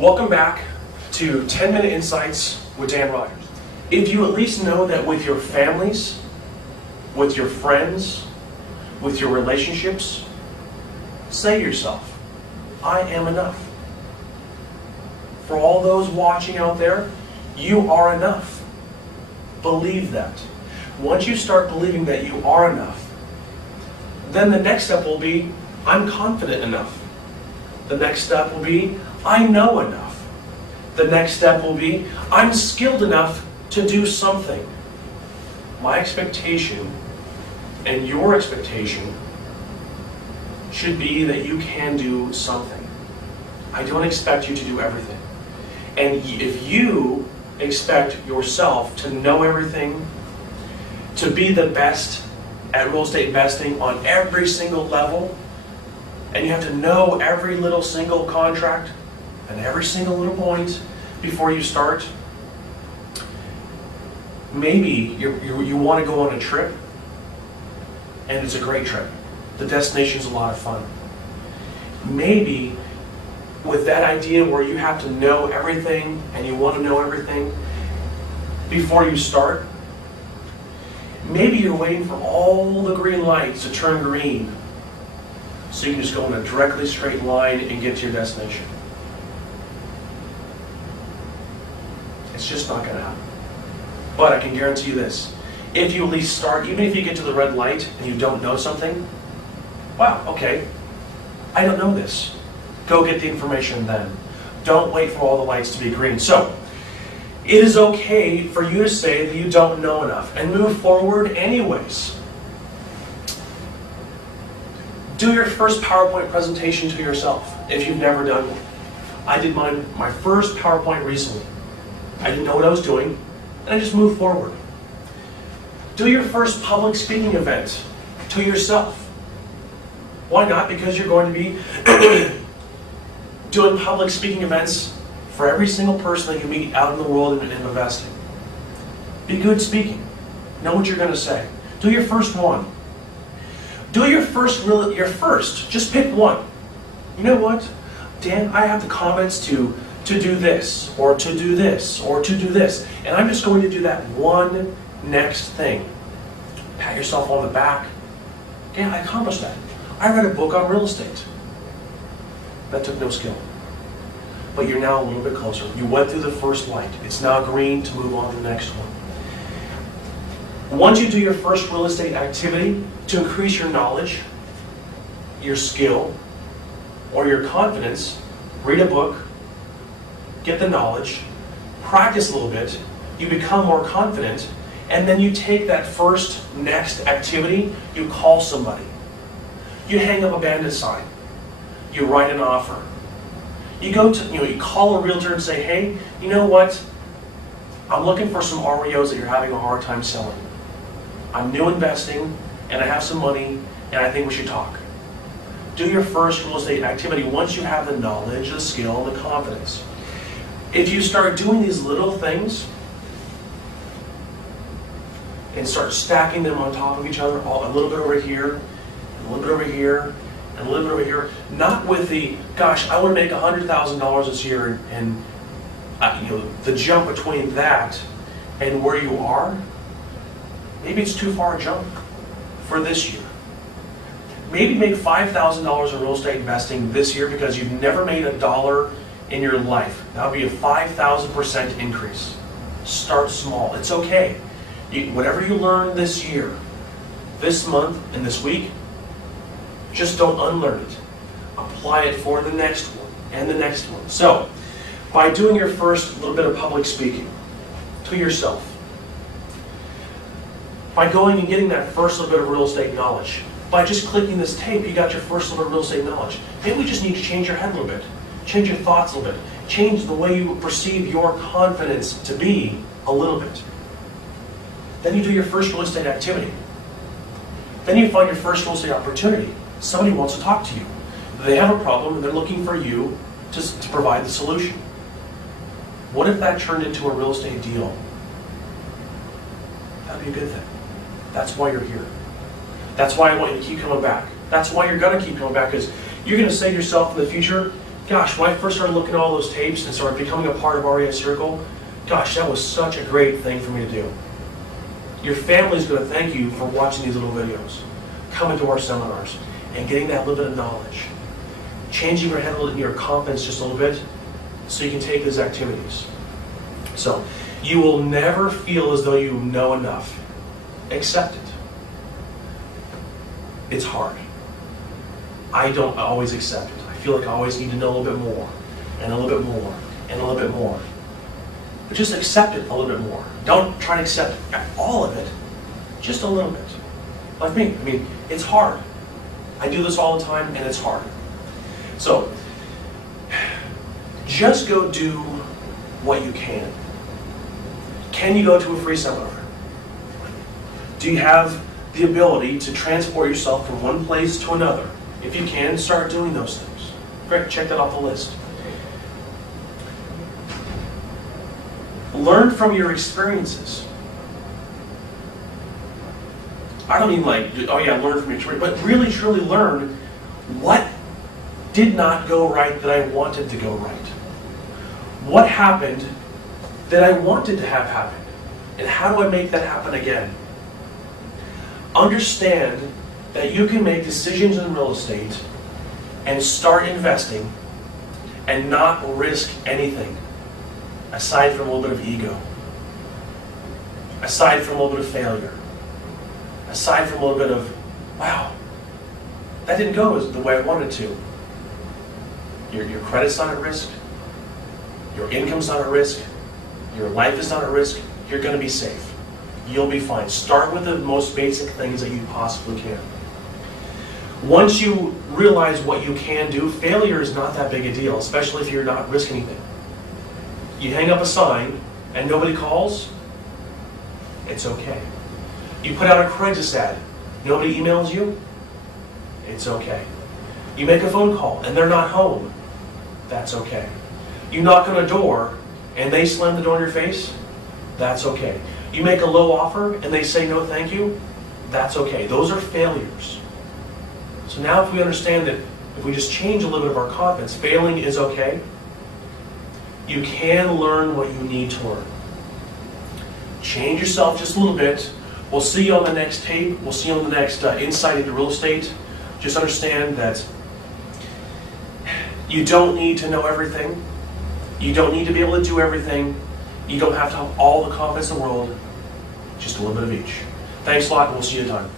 Welcome back to 10-Minute Insights with Dan Rogers. If you at least know that with your families, with your friends, with your relationships, say to yourself, I am enough. For all those watching out there, you are enough. Believe that. Once you start believing that you are enough, then the next step will be, I'm confident enough. The next step will be, I know enough. The next step will be, I'm skilled enough to do something. My expectation and your expectation should be that you can do something. I don't expect you to do everything. And if you expect yourself to know everything, to be the best at real estate investing on every single level, and you have to know every little single contract and every single little point before you start, maybe you want to go on a trip, and it's a great trip. The destination's a lot of fun. Maybe with that idea where you have to know everything and you want to know everything before you start, maybe you're waiting for all the green lights to turn green so you can just go in a directly straight line and get to your destination. It's just not going to happen. But I can guarantee you this. If you at least start, even if you get to the red light and you don't know something, wow, okay, I don't know this. Go get the information then. Don't wait for all the lights to be green. So, it is okay for you to say that you don't know enough and move forward anyways. Do your first PowerPoint presentation to yourself if you've never done one. I did my first PowerPoint recently. I didn't know what I was doing, and I just moved forward. Do your first public speaking event to yourself. Why not? Because you're going to be doing public speaking events for every single person that you meet out in the world in investing. Be good speaking. Know what you're going to say. Do your first one. Do your first. Just pick one. You know what? Dan, I have the comments to do this, or to do this, or to do this. And I'm just going to do that one next thing. Pat yourself on the back. Dan, I accomplished that. I read a book on real estate. That took no skill. But you're now a little bit closer. You went through the first light. It's now green to move on to the next one. Once you do your first real estate activity to increase your knowledge, your skill, or your confidence, read a book, get the knowledge, practice a little bit, you become more confident, and then you take that first next activity, you call somebody. You hang up a bandit sign. You write an offer. You go to, you call a realtor and say, hey, you know what? I'm looking for some REOs that you're having a hard time selling. I'm new investing, and I have some money, and I think we should talk. Do your first real estate activity once you have the knowledge, the skill, and the confidence. If you start doing these little things and start stacking them on top of each other, a little bit over here, a little bit over here, and a little bit over here, not with the, gosh, I want to make $100,000 this year, and the jump between that and where you are, maybe it's too far a jump for this year. Maybe make $5,000 in real estate investing this year because you've never made a dollar in your life. That would be a 5,000% increase. Start small. It's okay. Whatever you learn this year, this month, and this week, just don't unlearn it. Apply it for the next one and the next one. So, by doing your first little bit of public speaking to yourself, by going and getting that first little bit of real estate knowledge, by just clicking this tape, you got your first little bit of real estate knowledge. Maybe we just need to change your head a little bit. Change your thoughts a little bit. Change the way you perceive your confidence to be a little bit. Then you do your first real estate activity. Then you find your first real estate opportunity. Somebody wants to talk to you. They have a problem and they're looking for you to provide the solution. What if that turned into a real estate deal? That would be a good thing. That's why you're here. That's why I want you to keep coming back. That's why you're going to keep coming back, because you're going to say to yourself in the future, Gosh, when I first started looking at all those tapes and started becoming a part of REI Circle, gosh, that was such a great thing for me to do. Your family's going to thank you for watching these little videos, coming to our seminars, and getting that little bit of knowledge. Changing your head a little, your confidence just a little bit, so you can take these activities. So, you will never feel as though you know enough. Accept it. It's hard. I don't always accept it. I feel like I always need to know a little bit more, and a little bit more, and a little bit more. But just accept it a little bit more. Don't try to accept all of it, just a little bit. Like me, I mean, it's hard. I do this all the time, and it's hard. So, just go do what you can. Can you go to a free seminar? Do you have the ability to transport yourself from one place to another? If you can, start doing those things. Great, check that off the list. Learn from your experiences. I don't mean like, oh yeah, learn from your experience, but really truly learn what did not go right that I wanted to go right. What happened that I wanted to have happen? And how do I make that happen again? Understand that you can make decisions in real estate and start investing and not risk anything aside from a little bit of ego, aside from a little bit of failure, aside from a little bit of, wow, that didn't go the way I wanted to. Your credit's not at risk, your income's not at risk, your life is not at risk, you're going to be safe. You'll be fine. Start with the most basic things that you possibly can. Once you realize what you can do, failure is not that big a deal, especially if you're not risking anything. You hang up a sign and nobody calls, it's okay. You put out a Craigslist ad, nobody emails you, it's okay. You make a phone call and they're not home, that's okay. You knock on a door and they slam the door in your face, that's okay. You make a low offer and they say no thank you, that's okay. Those are failures. So now if we understand that if we just change a little bit of our confidence, failing is okay, you can learn what you need to learn. Change yourself just a little bit. We'll see you on the next tape. We'll see you on the next Insight into Real Estate. Just understand that you don't need to know everything. You don't need to be able to do everything. You don't have to have all the confidence in the world. Just a little bit of each. Thanks a lot, and we'll see you next time.